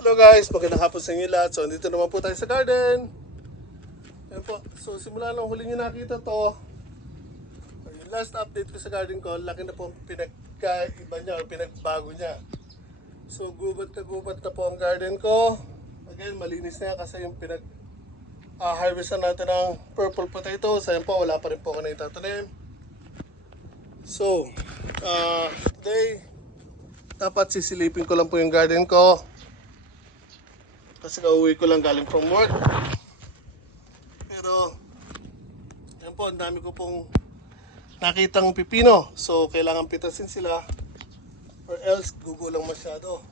Hello guys, magandang hapon sa inyo lahat. So, dito naman po tayo sa garden. Ayan po. So, simula nung huli nyo nakita to, yung last update ko sa garden ko, laki na po ang pinagkaiba niya o pinagbago niya. So, gubat na po ang garden ko. Again, malinis na kasi yung harvest na natin ng purple potatoes. Ayan po, wala pa rin po ako na itatanim. So, today, dapat sisilipin ko lang po yung garden ko. Kasi kauwi ko lang galing from work. Pero, yan po, ang dami ko pong nakitang pipino. So, kailangan pitasin sila or else gugulang masyado.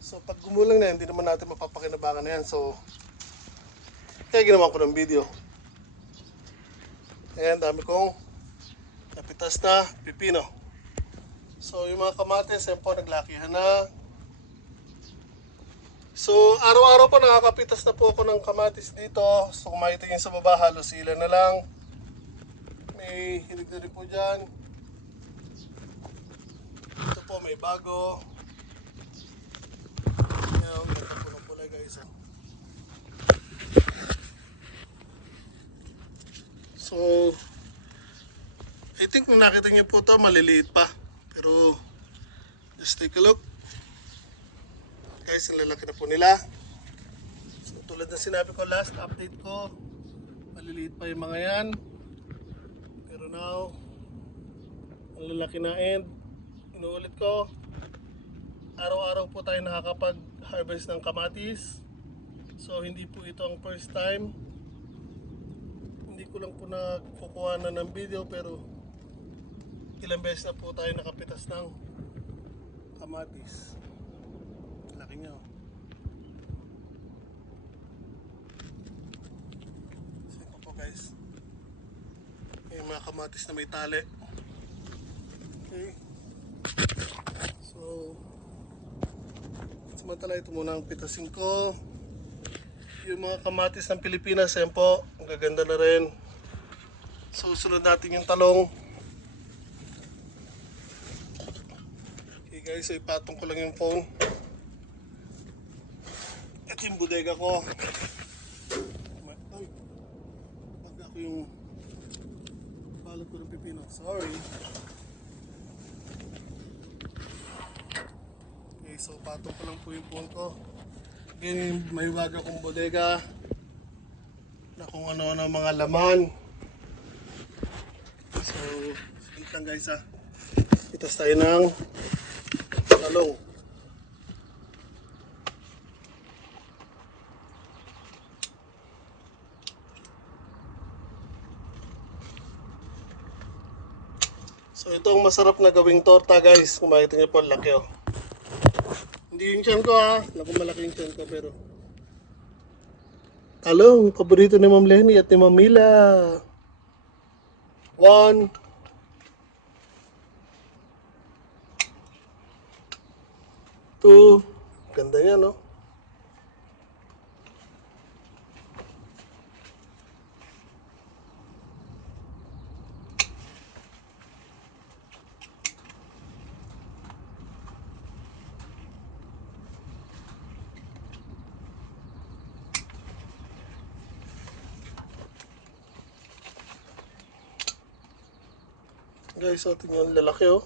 So, pag gumulang na yan, hindi naman natin mapapakinabangan na yan. So, kaya ginawa ko ng video. Ayan, dami kong napitas na pipino. So, yung mga kamatis, yan po, naglakihan na. So, araw-araw po nakakapitas na po ako ng kamatis dito. So, kung makita nyo sa baba, halos sila na lang. May hilig na rin po dyan. Ito po, may bago. Ayan, ganda po ng kulay guys. So, I think kung nakita nyo po ito, maliliit pa. Pero, just take a look. Guys, ang lalaki na po nila. So, tulad na sinabi ko last update ko, maliliit pa yung mga yan. Pero now, ang lalaki na, and inuulit ko, araw-araw po tayo nakakapag-harvest ng kamatis. So, hindi po ito ang first time. Hindi ko lang po nagkukuha na ng video, pero ilang beses na po tayo nakapitas ng kamatis. Laki nyo. So ito po guys, may mga kamatis na may tali. Okay, so samantala ito muna ang pitasin ko. Yung mga kamatis ng Pilipinas, yan po, ang gaganda na rin. So sunod natin yung talong. Okay guys, so ipatong ko lang yung phone. Ito yung bodega ko. Ay, pag ako yung balot ko ng pipino. Sorry. Okay, so patong ko lang po yung phone ko. Again, may baga kong bodega na kung ano-ano mga laman. So, sige lang guys ha. Itas tayo ng talong. So ito ang masarap na gawing torta guys. Kung makita nyo po, laki oh. Hindi yung tiyan ko ha. Naku, malaki yung tiyan ko pero talong, paborito ni Ma'am Lenny at ni Ma'am Mila. 1 2. Ganda yan no. Guys, so tingnan, lalaki oh.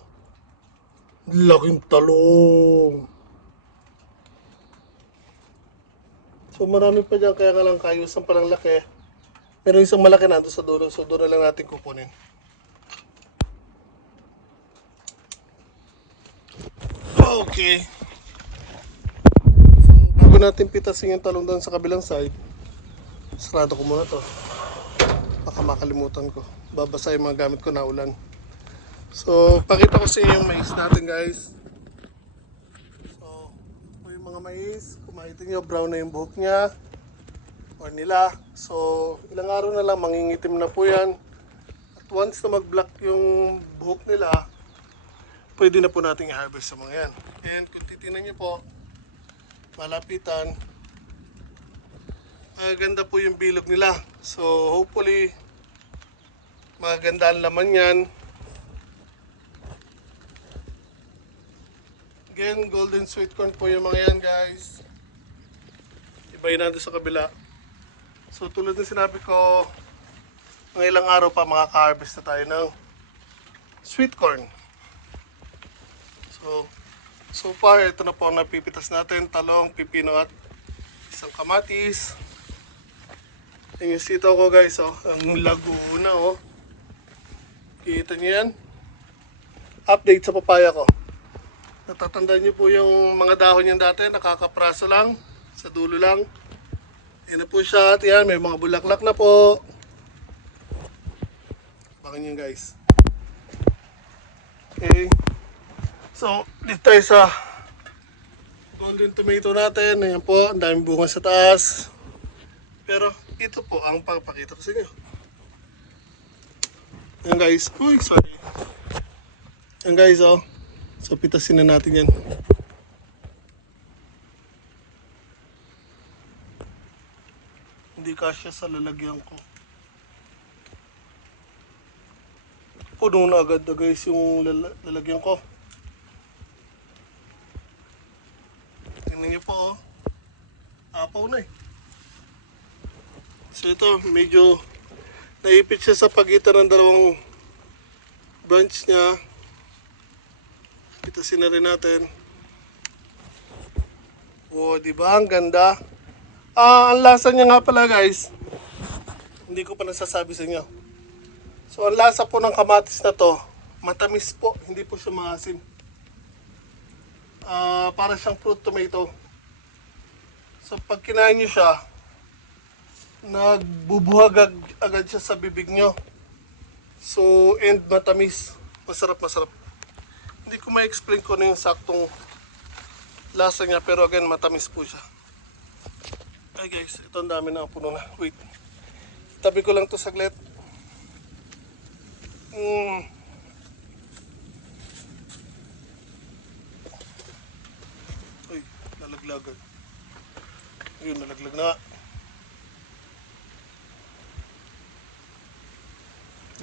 Laking talong. So marami pa dyan, kaya nga lang kayusan pa ng laki. Pero isang malaki na doon sa dulo, so doon na lang natin kukunin. Okay. So bago natin pitasin yung talong doon sa kabilang side, sarado ko muna to. Baka makalimutan ko. Babasa yung mga gamit ko na ulan. So, pakita ko sa inyo yung mais natin guys. So, ito po yung mga mais. Kung makita nyo, brown na yung buhok niya. Or nila. So, ilang araw na lang, mangingitim na po yan. At once na mag-black yung buhok nila, pwede na po natin i-harvest sa mga yan. And kung titignan nyo po, malapitan, maganda po yung bilog nila. So, hopefully, maganda ang laman yan. Again, golden sweet corn po yung mga yan guys. Sabay natin sa kabila. So tulad ng sinabi ko, mga ilang araw pa makaka-harvest na tayo ng sweet corn. So far, ito na po ang napipitas natin. Talong, pipino at isang kamatis. Yung sitaw ko guys, oh, ang Laguna, oh. Kita niyo yan? Update sa papaya ko. Natatandaan niyo po yung mga dahon niyan dati, nakakapraso lang, sa dulo lang. Yan na po siya, at yan, may mga bulaklak na po. Baka niyo guys. Okay. So, dito tayo sa golden tomato natin. Ayan po, ang daming bunga sa taas. Pero, ito po ang papakita ko sa inyo. Ayan guys. Uy, sorry. Ayan guys, oh. So, pitasin na natin yan. Hindi kasya sa lalagyan ko. Puno na agad na guys yung lalagyan ko. Tingnan niyo po, oh. Apaw na eh. So ito, medyo naipit siya sa pagitan ng dalawang branch niya. Pitasin na rin natin. Oh, di ba? Ang ganda. Ang lasa niya nga pala guys, hindi ko pa nasasabi sa inyo. So ang lasa po ng kamatis na to, matamis po, hindi po siya maasim. Para siyang fruit tomato. So pag kinain nyo siya, nagbubuhag agad siya sa bibig nyo. So, and matamis. Masarap, masarap. Hindi ko ma-explain ko na yung saktong lasa niya, pero again, matamis po siya. Ay guys, ito ang dami na puno na. Wait. Tabi ko lang to saglit. Uy, nalaglagan. Yun, nalaglag na.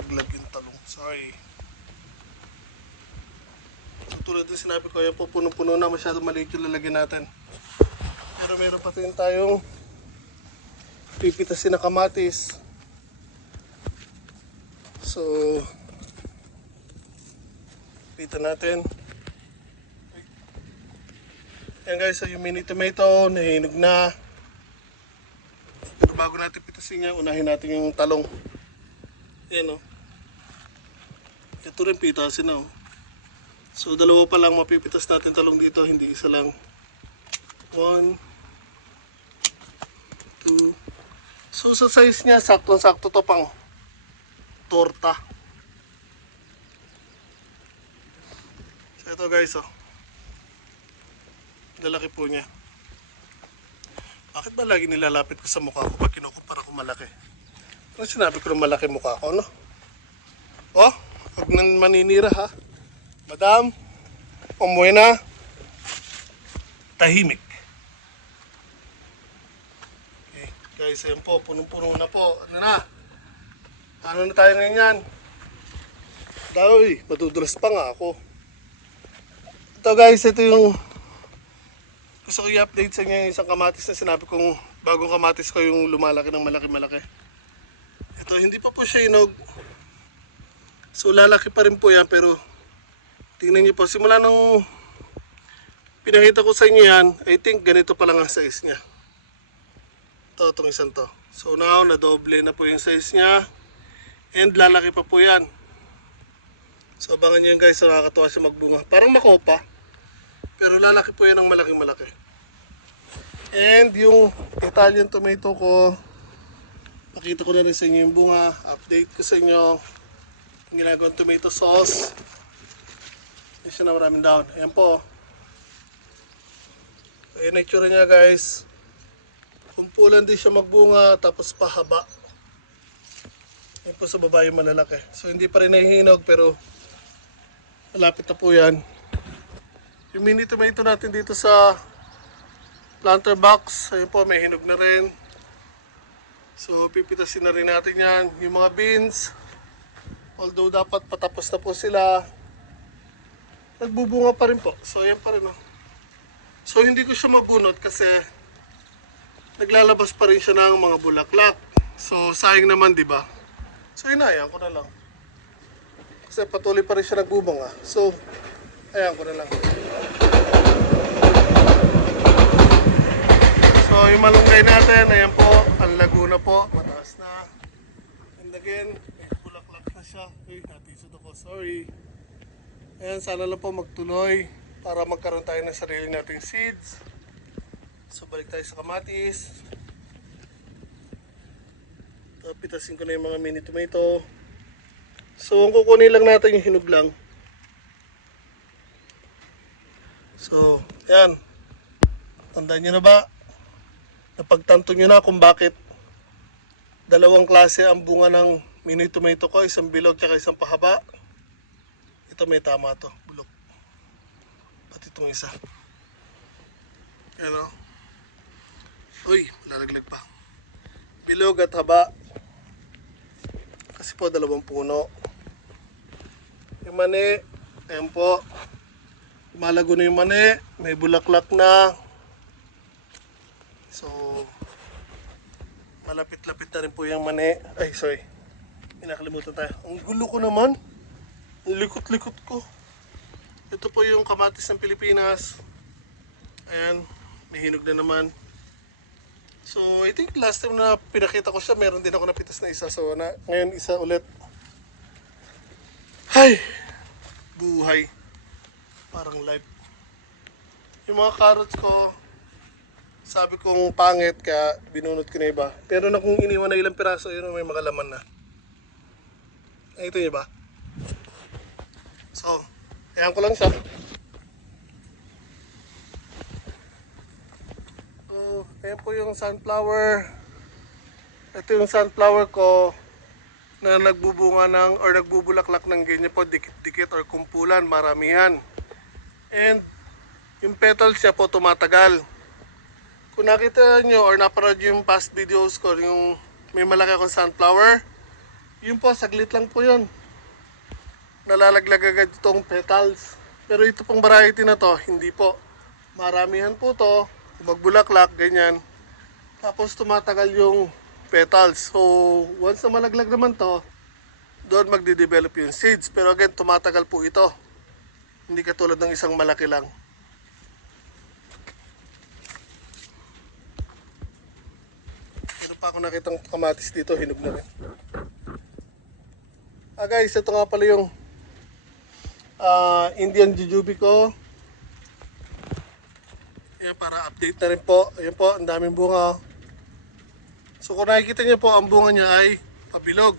Naglag yung talong. Sorry. So, tulad din sinabi ko, yan po puno-puno na. Masyado maliit yung lalagyan natin. Pero meron pa rin tayong pipitasin na kamatis. So, pita natin. Yan guys, so yung mini tomato, nahinog na. Pero bago natin pitasin yan, unahin natin yung talong. Yan o. Ito rin pitasin na o. So dalawa pa lang mapipitas natin talong dito, hindi isa lang. 1, 2. So sa size niya, sakto-sakto to pang torta. So ito guys o. Lalaki po niya. Bakit ba lagi nilalapit ko sa mukha ko pag kinukumpara ko malaki? Ano sinabi ko ng malaki mukha ko, no? Oh, huwag nang maninira ha. Madam, umuwi na. Tahimik. Okay, guys, ayun po, punong-puno na po. Ano na? Ano na tayo ngayon yan? Dawi, madudulas pa nga ako. Ito guys, ito yung gusto ko i-update sa inyo yung isang kamatis na sinabi kong bagong kamatis ko yung lumalaki ng malaki-malaki. Ito, hindi pa po siya hinog. So, lalaki pa rin po yan, pero tingnan niyo po, simula nung pinakita ko sa inyo yan, I think ganito pa lang ang size niya. Ito, itong isang to. So, now, nadoble na po yung size niya. And lalaki pa po yan. So, abangan niyo yan guys, so nakakatawa siya magbunga. Parang makopa. Pero lalaki po yan ng malaking-malaki. And yung Italian tomato ko, pakita ko na rin sa inyo yung bunga. Update ko sa inyo yung ginagawang tomato sauce. Hindi siya na maraming down. Ayan po. Ayan na itsura niya guys. Kumpulan din siya magbunga, tapos pahaba. Ayan po sa baba yung malalaki. So hindi pa rin nahihinog, pero malapit na po yan. Yung mini tomato natin dito sa planter box, ayun po, may hinog na rin. So pipitasin na rin natin yan. Yung mga beans, although dapat patapos na po sila, nagbubunga pa rin po. So ayan pa rin oh. So hindi ko siya mabunot kasi naglalabas pa rin siya ng mga bulaklak. So sayang naman, di ba? So inayaan ko na lang. Kasi patuloy pa rin siya nagbubunga. So ayan ko na lang. So yung malunggay natin, ayan po, ang Laguna po, mataas na. And again, may bulaklak na siya. Uy, natisod ako, sorry. Ayan, sana lang po magtuloy para magkaroon tayo ng sarili nating seeds. So balik tayo sa kamatis. Pitasin ko na yung mga mini tomato. So ang kukunin lang natin yung hinog lang. So, ayan. Tandaan nyo na ba? Napagtanto nyo na kung bakit dalawang klase ang bunga ng mini tomato ko, isang bilog at isang pahaba. Ito may tama to, bulok. Pati itong isa. Ayan o. Uy, lalaglag pa. Bilog at haba. Kasi po dalawang puno. Yung mani, ayan po. Malago na yung mani, may bulaklak na. So, malapit-lapit na rin po yung mani. Ay, sorry. Pinakalimutan tayo. Ang gulo ko naman. Ang likot-likot ko. Ito po yung kamatis ng Pilipinas. Ayan, may hinog na naman. So, I think last time na pinakita ko siya, meron din ako napitas na isa. So, ngayon isa ulit. Hay! Buhay. Parang live. Yung mga carrots ko, sabi kong pangit kaya binunot ko na iba. Pero na kung iniwan na ilang piraso, yun may mga laman na. Ito niyo ba? So, ayan ko lang siya. So, ayan po yung sunflower. Ito yung sunflower ko na nagbubunga ng or nagbubulaklak ng ganyan po, dikit-dikit or kumpulan, maramihan. And yung petals siya po tumatagal. Kung nakita nyo or napanood yung past videos ko, yung may malaki akong sunflower, yun po, saglit lang po yun. Nalalaglag agad itong petals. Pero ito pong variety na to, hindi po. Maramihan po to, magbulaklak, ganyan. Tapos tumatagal yung petals. So, once na malaglag naman to, doon magde-develop yung seeds. Pero again, tumatagal po ito. Hindi katulad ng isang malaki lang. Pero pa ako nakitang kamatis dito, hinog na rin. Guys, ito nga pala yung Indian jujube ko. Ayan, para update na rin po. Ayan po, ang daming bunga. So kung nakikita niyo po, ang bunga niya ay pabilog.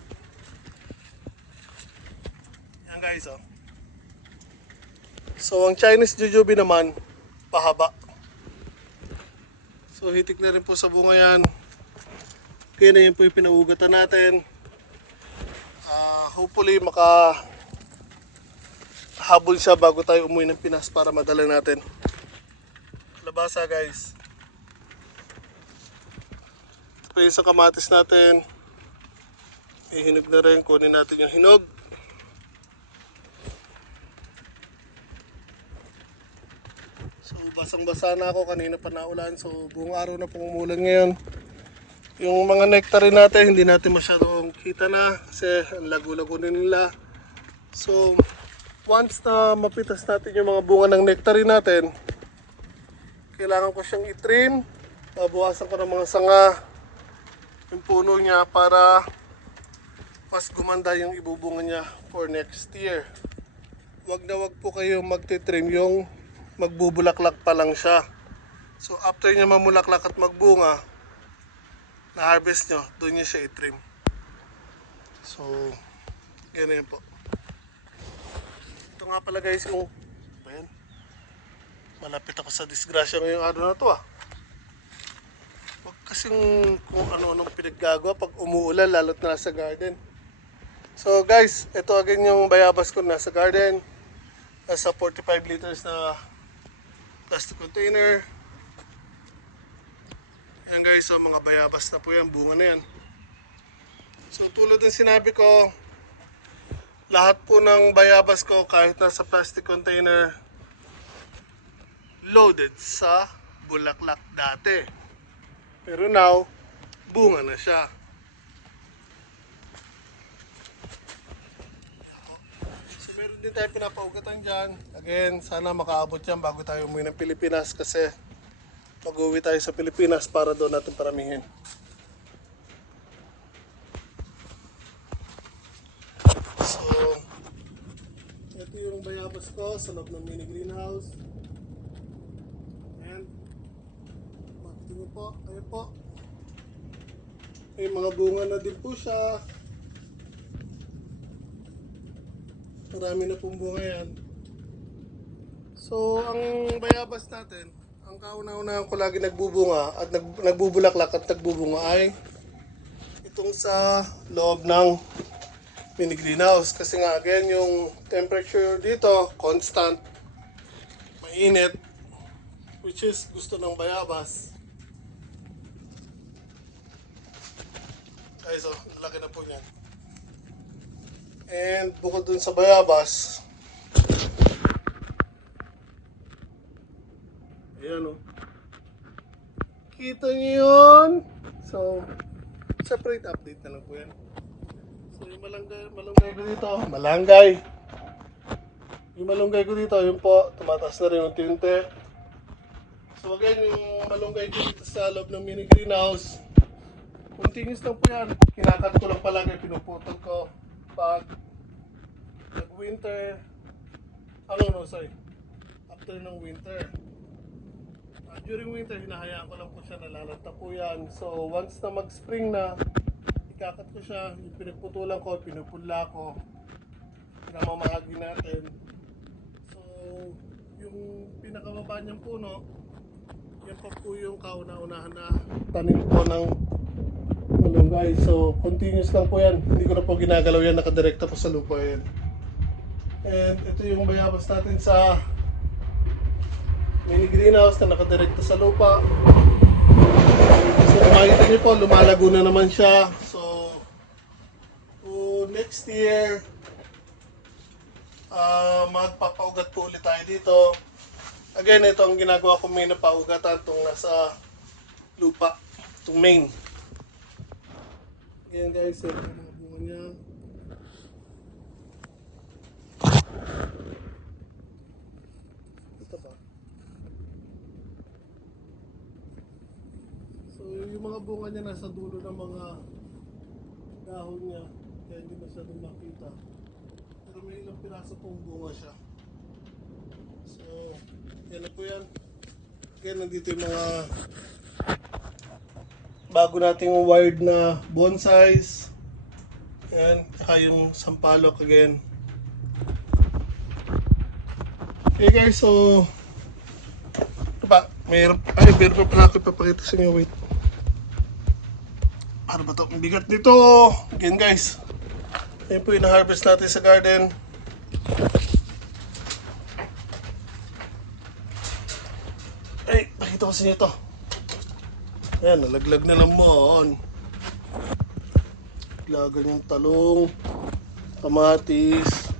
Ayan guys, oh. So ang Chinese jujube naman, pahaba. So hitik na rin po sa bunga yan. Kaya na yan po yung pinaugatan natin. Hopefully habol siya bago tayo umuwi ng Pinas para madala natin. Labasa guys. Ito yung isang kamatis natin. Hihinog na rin. Kunin natin yung hinog. So basang-basa na ako. Kanina pa naulan. So buong araw na pong umulan ngayon. Yung mga nectarine natin, hindi natin masyadong kita na. Kasi ang lago-lago nila. So once na mapitas natin yung mga bunga ng nectarine natin, kailangan ko siyang i-trim. Babawasan ko ng mga sanga yung puno niya para mas gumanda yung ibubunga niya for next year. Wag na wag po kayo magtitrim yung magbubulaklak pa lang siya. So after niya mamulaklak at magbunga, na-harvest nyo, doon nyo siya i-trim. So, ganyan po. Ito nga pala guys yung, ayan, malapit ako sa disgrasya ngayong araw na to ah. Huwag kasing kung ano-anong pinaggagawa pag umuulan, lalo't nasa garden. So guys, ito again yung bayabas ko nasa garden. Nasa 45 liters na plastic container. Yan guys, so mga bayabas na po yan, bunga na yan. So tulad ng sinabi ko, lahat po ng bayabas ko kahit nasa plastic container, loaded sa bulaklak dati. Pero now, bunga na siya. So meron din tayo pinapaugatan dyan. Again, sana makaabot yan bago tayo umuwi ng Pilipinas kasi mag-uwi tayo sa Pilipinas para doon natin paramihin. So, ito yung bayabas ko sa loob ng mini greenhouse. And, makikita nyo po, ayun po. May mga bunga na din po siya. Marami na pong bunga yan. So, ang bayabas natin, ang kauna-unahan ko lagi nagbubunga at nagbubulaklak at nagbubunga ay itong sa loob ng mini greenhouse. Kasi nga again, yung temperature dito, constant, mainit, which is gusto ng bayabas. Ay, so, laki na po niyan. And bukod dun sa bayabas, ayan o. Kita niyo yun? So, separate update na lang po yan. So, yung malunggay ko dito, malunggay. Yung malunggay ko dito, yun po, tumataas na rin yung tinte. So again, yung malunggay ko dito sa loob ng mini greenhouse, continuous lang po yan. Kinakat ko lang palagi, pinuputol ko pag nag-winter. After ng winter. During winter, hinahayaan ko lang po siya, nalalanta po yan. So once na mag-spring na, ikakat ko siya, yung pinagputulan ko, pinupula ko, pinamamahagi natin. So yung pinakababa niyang puno, yan pa po yung kauna-unahan na tanim ko ng malunggay. So continuous lang po yan, hindi ko na po ginagalaw yan, nakadirekta po sa lupa yan. And ito yung bayabas natin sa mini greenhouse na nakadirekta sa lupa. So makikita niyo po, lumalago na naman siya. So next year, magpapaugat po ulit tayo dito. Again, ito ang ginagawa ko, may napaugatan itong nasa lupa, itong main. Ayan guys, ito ang mga bunga niya. Ito ba? So yung mga bunga niya nasa dulo ng mga dahon niya, kaya hindi masyadong makita. Pero may ilang piraso pong bunga siya. So, yan na po yan. Again, nandito yung mga bago nating wired na bonsais. Yan, saka yung sampalok again. Okay guys, so ito pa, meron pa pala ako ipapakita sa inyo, wait. Ano ba ito? Ang bigat nito. Again guys, yan po yung na-harvest natin sa garden. Ay, pakita ko sa inyo ito. Ayan, nalaglag na naman. Laglagan yung talong, kamatis.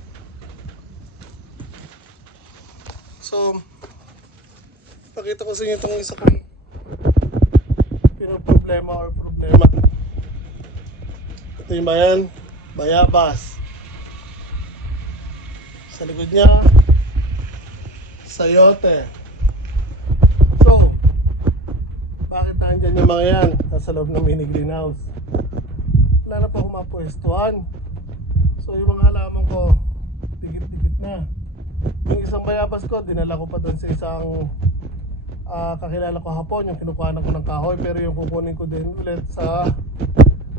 So, pakita ko sa inyo itong isa kong problema. Ito yung bayan, bayabas. Sa likod niya, sayote. So, bakit nandyan yung mga yan? Nasa loob ng mini greenhouse. Wala na pa akong mapwestuhan. So, yung mga halaman ko, dikit-dikit na. Yung isang bayabas ko, dinala ko pa doon sa isang kakilala ko hapon, yung kinukuhanan ko ng kahoy. Pero yung kukunin ko din ulit sa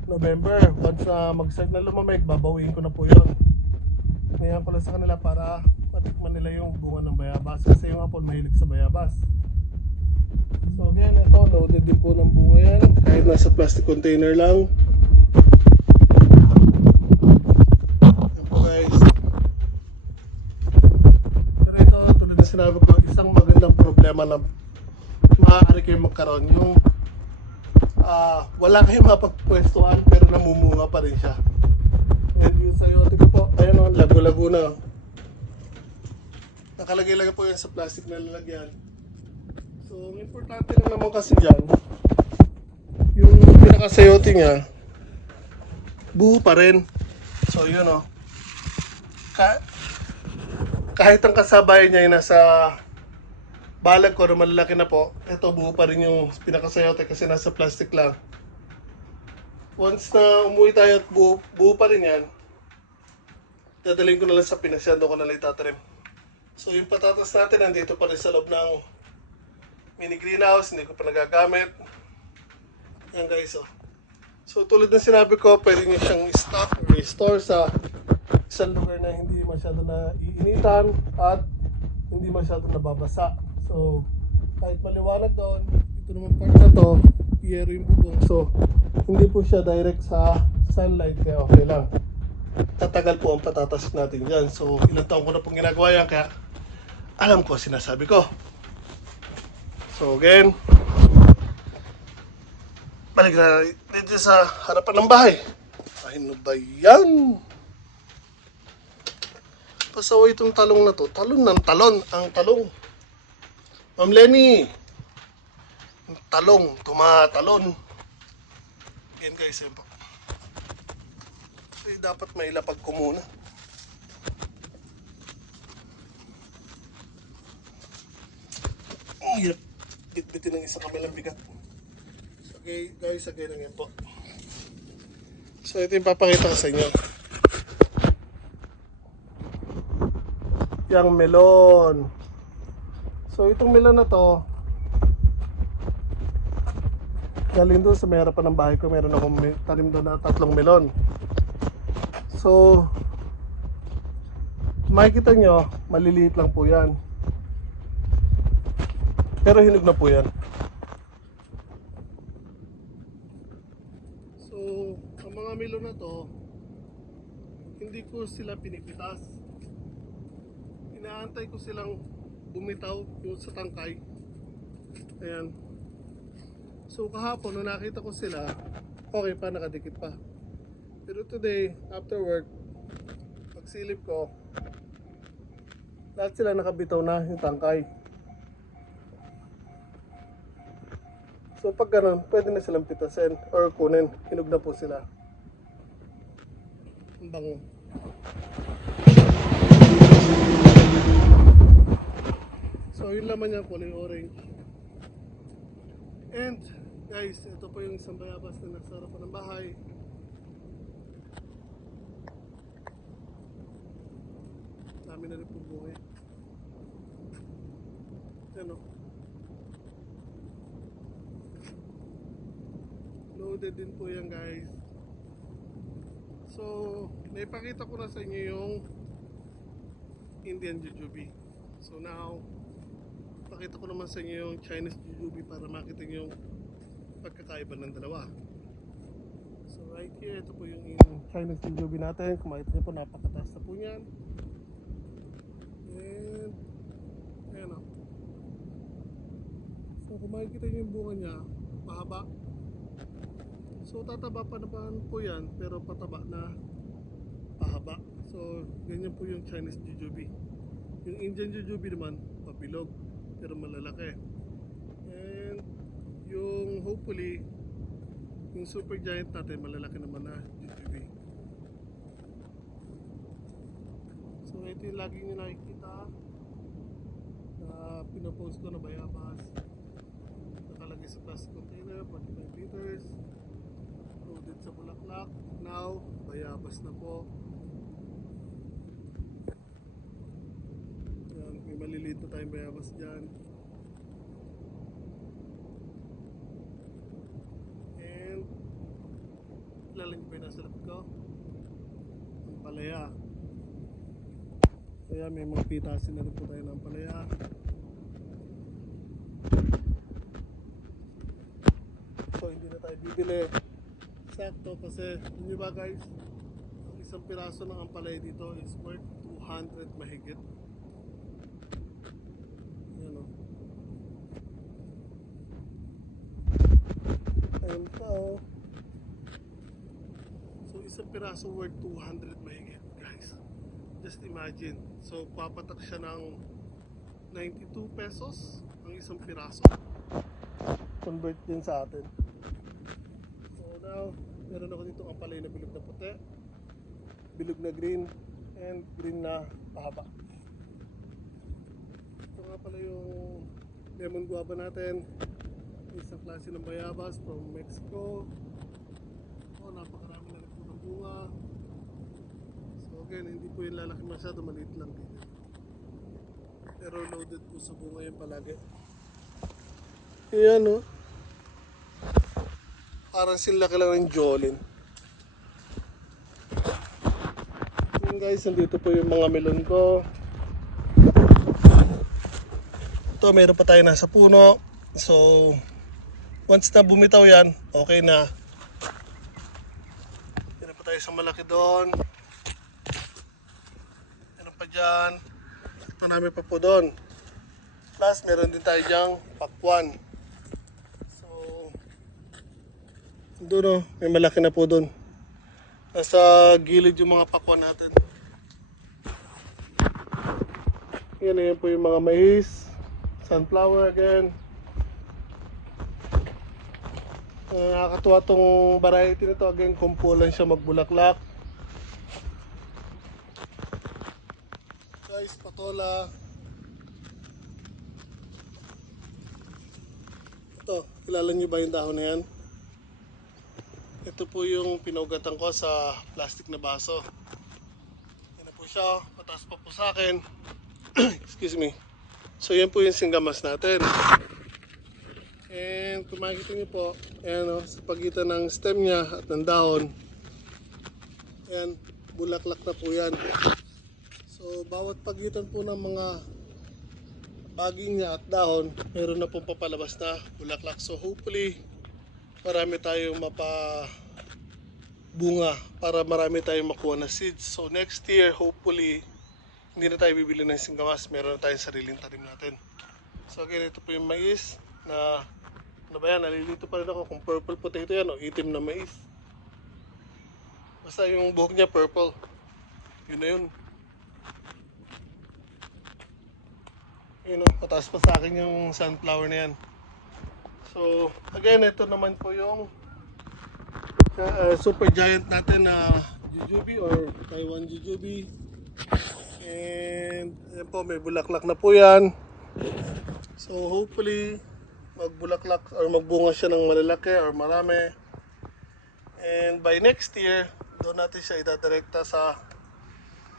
November. Once na mag-start na lumamig, babawiin ko na po yun. Ngayon ko lang sa kanila para matikman nila yung bunga ng bayabas. Kasi yung hapon mahilig sa bayabas. So again, ito, loaded din po ng bunga yan. Kahit nasa plastic container lang. Yan po guys. Pero ito, tulad na sinabi ko, isang magandang problema na maaari kayo magkaroon. Yung wala kayong mapagpwestuhan pero namumunga pa rin siya. And yung sayote ko po, ayun o, lago-lago na. Nakalagay lang po yan sa plastic na lalagyan. So, ang importante lang naman kasi dyan, pinaka-sayote niya, buo pa rin. So yun o. Kahit ang kasabay niya ay nasa balag ko na malalaki na po, ito buo pa rin yung pinaka-sayote kasi nasa plastic lang. Once na umuwi tayo at buo pa rin yan, dadalhin ko na lang sa Pinas yan, doon ko na lang itatrim. So yung patatas natin nandito pa rin sa loob ng mini greenhouse, hindi ko pa nagagamit. Yan guys oh. So tulad ng sinabi ko, pwede nyo siyang stock or store sa isang lugar na hindi masyado na iinitan at hindi masyado nababasa. So kahit maliwanag doon, ito naman part na to, yero yung bubong. So hindi po siya direct sa sunlight kaya okay lang. Tatagal po ang patatas natin dyan. So ilang taon ko na pong ginagawa yan kaya alam ko sinasabi ko. So again, balik na dito sa harapan ng bahay. Ano ba yan? Pasaway itong talong na to. Talon ng talon. Ang talong. Ma'am Lenny. Talong. Tumatalon. Yan guys. Yan po. So, dapat may lapag ko muna. Hirap. Bitbitin ng isa kabilang bigat. So, okay, guys, again lang yan po. So, ito yung papakita ko sa inyo. Yang melon. So, itong melon na to, galing doon sa may harapan ng bahay ko. Meron akong tanim doon na 3 melon. So, makikita nyo, maliliit lang po yan. Pero hinog na po yan. So, ang mga melon na to, hindi ko sila pinipitas. Inaantay ko silang bumitaw yung sa tangkay. Ayan. So, kahapon, nung nakita ko sila, okay pa, nakadikit pa. Pero today, after work, pagsilip ko, lahat sila nakabitaw na yung tangkay. So pag ganun, pwede na silang pitasin or kunin. Hinog na po sila. Ang bango. So yun laman niya, kulay orange. And guys, ito po yung isang bayabas na nasa harapan ng bahay. Dami na rin po buhay. Yan o. Loaded din po yan guys. So, naipakita ko na sa inyo yung Indian jujube. So now, pakita ko naman sa inyo yung Chinese jujube para makita nyo yung pagkakaiba ng dalawa. So right here, ito po yung Chinese jujube natin. Kung makita nyo po, napakataas na po yan. And, ayan o. So kung makikita nyo yung bunga niya, mahaba. So tataba pa naman po yan, pero pataba na pahaba. So ganyan po yung Chinese jujube. Yung Indian jujube naman, pabilog, pero malalaki. And yung hopefully, yung super giant natin, malalaki naman na jujube. So ito yung lagi nyo nakikita na pinopost ko na bayabas. Nakalagay sa plastic container, 45 liters. Loaded sa bulaklak. Now, bayabas na po. Yan, may maliliit na tayong bayabas dyan. And lalang pa yung nasa lapit ko. Ang palaya. Kaya may mga pitasin na rin po tayo ng palaya. So hindi na tayo bibili. Sakto kasi, hindi ba guys, ang isang piraso ng ampalaya dito is worth 200 mahigit. Yan o. Ayun pa o. So isang piraso worth 200 mahigit guys. Just imagine. So papatak siya ng 92 pesos ang isang piraso. Convert din sa atin. now, meron ako dito ang palay na bilog na puti, bilog na green, and green na pahaba. Ito nga pala yung lemon guava natin. Isang klase ng bayabas from Mexico. Oh, napakarami na rin po ng bunga. So again, hindi po yung lalaki masyado, maliit lang din. Pero loaded po sa bunga yan palagi. Ayan o. Parang silaki lang ng Jolin. Ayan guys, nandito po yung mga melon ko. Ito, meron pa tayo nasa puno. So, once na bumitaw yan, okay na. Meron pa tayo sa malaki doon. Meron pa dyan. Marami pa po doon. Plus, meron din tayo dyang pakwan. So, doon o, may malaki na po doon. Nasa gilid yung mga pakwan natin. Yan po yung mga mais. Sunflower again. Nakakatuwa tong variety nito. Again, kumpulan siya magbulaklak. Guys, patola. Ito, kilala nyo ba yung dahon na yan? Ito po yung pinugatan ko sa plastic na baso. Yan na po siya. Pataas pa po sa akin. Excuse me. So yan po yung singgamas natin. And kung makikita nyo po, ayan o, sa pagitan ng stem niya at ng dahon, ayan, bulaklak na po yan. So bawat pagitan po ng mga baging niya at dahon, meron na pong papalabas na bulaklak. So hopefully, marami tayong mapabunga para marami tayong makuha na seeds. So next year, hopefully, hindi na tayo bibili ng singgamas, meron na tayong sariling tanim natin. So again, ito po yung mais na, ano ba yan, nalilito pa rin ako kung purple potato yan o itim na mais. Basta yung buhok niya purple, yun na yun. Yun o, pataas pa sa akin yung sunflower na yan. So again, ito naman po yung super giant natin na jujube or Taiwan jujube. And ayan po, may bulaklak na po yan. So hopefully magbulaklak or magbunga siya ng malalaki or marami. And by next year, doon natin siya idadirekta sa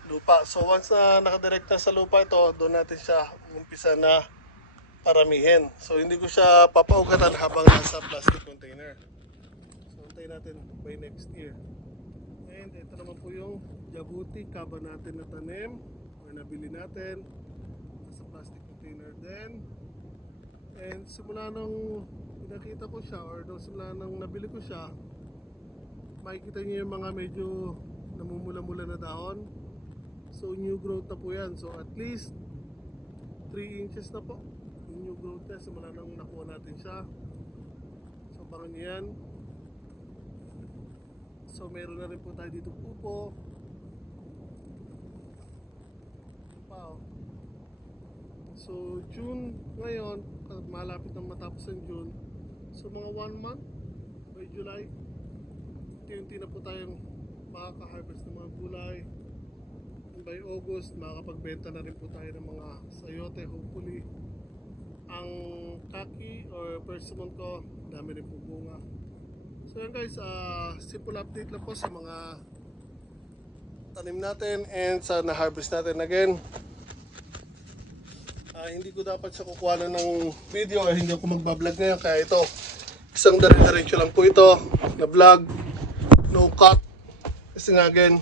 lupa. So once na nakadirekta sa lupa ito, doon natin siya umpisa na paramihin. So hindi ko siya papaugatan habang nasa plastic container. So antayin natin by next year. And ito naman po yung jabuti kaba natin na tanim or nabili natin sa plastic container din. And simula nung pinakita ko siya or nung simula nung nabili ko siya, makikita niyo yung mga medyo namumula-mula na dahon. So new growth na po yan. So at least 3 inches na po yung new growth niya simula nung nakuha natin siya. So abangan niyo yan. So meron na rin po tayo dito pupo. Wow. So June ngayon, malapit na matapos ang June. So mga 1 month by July, unti-unti na po tayong makaka-harvest ng mga gulay. And by August, makakapagbenta na rin po tayo ng mga sayote hopefully. Ang kaki or persimmon ko, dami rin po bunga. So yan guys, simple update lang po sa mga tanim natin and sa na-harvest natin. Again, hindi ko dapat siya kukuha ng video or hindi ako magbablog ngayon. Kaya ito, isang dire-diretso lang po ito na vlog, no cut. Kasi nga again,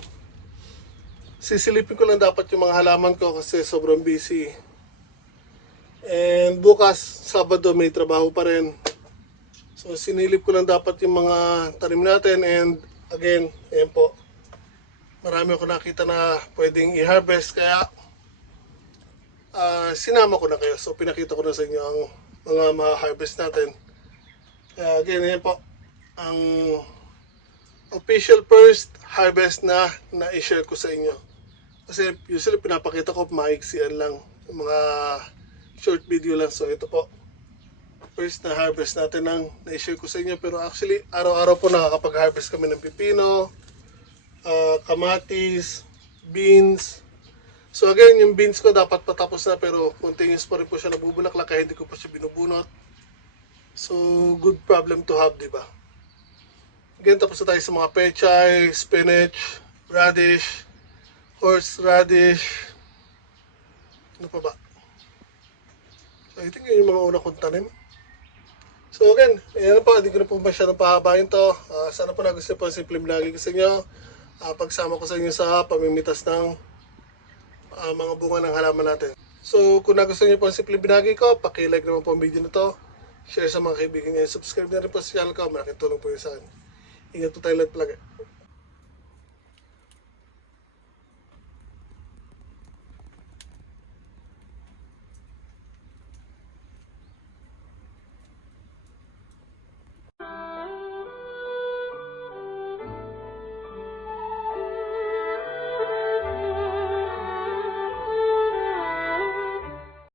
sisilipin ko lang dapat yung mga halaman ko kasi sobrang busy. And bukas, Sabado, may trabaho pa rin. So sinilip ko lang dapat yung mga tanim natin. And again, ayan po, marami ako nakita na pwedeng i-harvest. Kaya sinama ko na kayo. So pinakita ko na sa inyo ang mga ma-harvest natin. Kaya again, ayan po, ang official first harvest na i-share ko sa inyo. Kasi usually pinapakita ko maiksian lang, yung mga short video lang. So ito po, first na harvest natin ng na-share ko sa inyo. Pero actually, araw-araw po nakakapag-harvest kami ng pipino, kamatis, beans. So again, yung beans ko dapat patapos na pero continuous pa rin po siya nabubulaklak kaya hindi ko pa siya binubunot. So, good problem to have, di ba? Again, tapos na tayo sa mga pechay, spinach, radish, horseradish. Ano pa ba? So, I think yun yung mga una kong tanim. So again, ayan po, hindi ko na po masyadong pahabain to. Sana po nagustuhan po ang simple vlogging ko sa inyo. Pagsama ko sa inyo sa pamimitas ng mga bunga ng halaman natin. So kung nagustuhan niyo po ang simple vlogging ko, paki-like naman po ang video na to. Share sa mga kaibigan niyo. Subscribe na rin po sa channel ko. Malaking tulong po yun sa akin. Ingat po tayo lahat palagi.